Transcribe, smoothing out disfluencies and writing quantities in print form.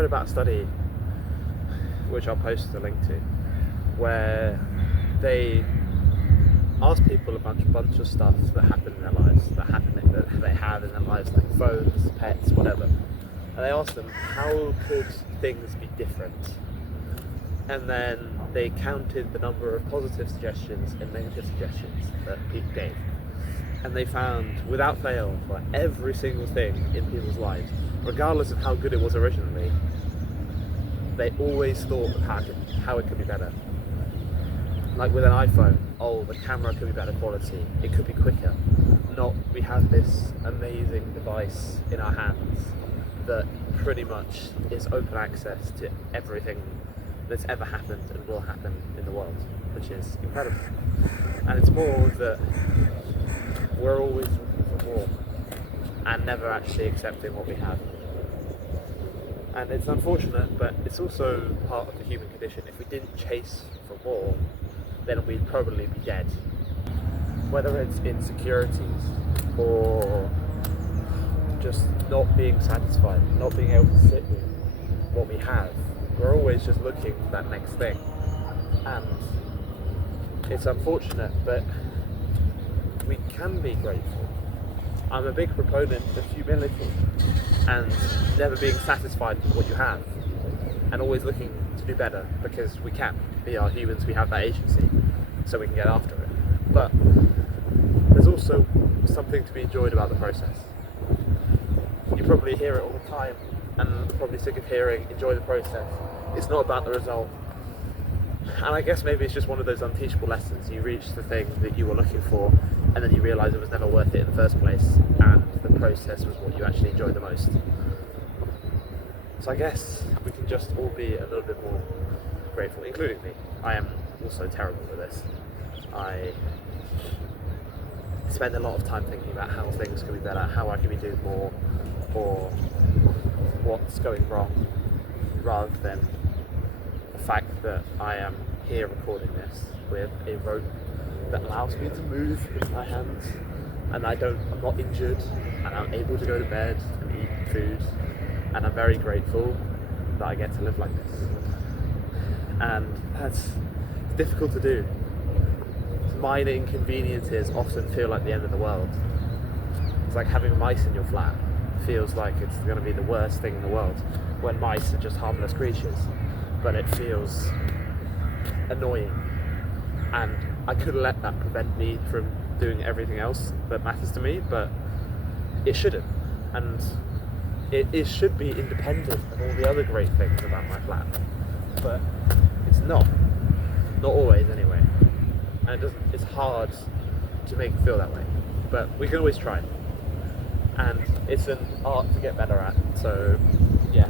read about a study, which I'll post a link to, where they asked people a bunch of stuff that happened in their lives, that they have in their lives, like phones, pets, whatever. And they asked them, how could things be different? And then they counted the number of positive suggestions and negative suggestions that people gave. And they found, without fail, for every single thing in people's lives, regardless of how good it was originally, they always thought of how it could be better. Like with an iPhone, the camera could be better quality, it could be quicker. Not, we have this amazing device in our hands that pretty much is open access to everything that's ever happened and will happen in the world, which is incredible. And it's more that we're always looking for more and never actually accepting what we have. And it's unfortunate, but it's also part of the human condition. If we didn't chase for more, then we'd probably be dead. Whether it's insecurities or just not being satisfied, not being able to sit with what we have, we're always just looking for that next thing. And it's unfortunate, but we can be grateful. I'm a big proponent of humility and never being satisfied with what you have and always looking to do better, because we can. We are humans, we have that agency, so we can get after it. But there's also something to be enjoyed about the process. You probably hear it all the time, and you're probably sick of hearing, enjoy the process. It's not about the result. And I guess maybe it's just one of those unteachable lessons. You reach the thing that you were looking for, and then you realise it was never worth it in the first place, and the process was what you actually enjoyed the most. So I guess we can just all be a little bit more grateful, including me. I am also terrible with this. I spend a lot of time thinking about how things can be better, how I can be doing more, or what's going wrong, rather than the fact that I am here recording this with a rope that allows me to move with my hands, and I'm not injured, and I'm able to go to bed and eat food, and I'm very grateful that I get to live like this. And that's difficult to do. Minor inconveniences often feel like the end of the world. It's like having mice in your flat feels like it's going to be the worst thing in the world, when mice are just harmless creatures, but it feels annoying. And I could let that prevent me from doing everything else that matters to me, but it shouldn't. And it should be independent of all the other great things about my flat, but it's not always anyway. And it's hard to make it feel that way, but we can always try, and it's an art to get better at. So yeah.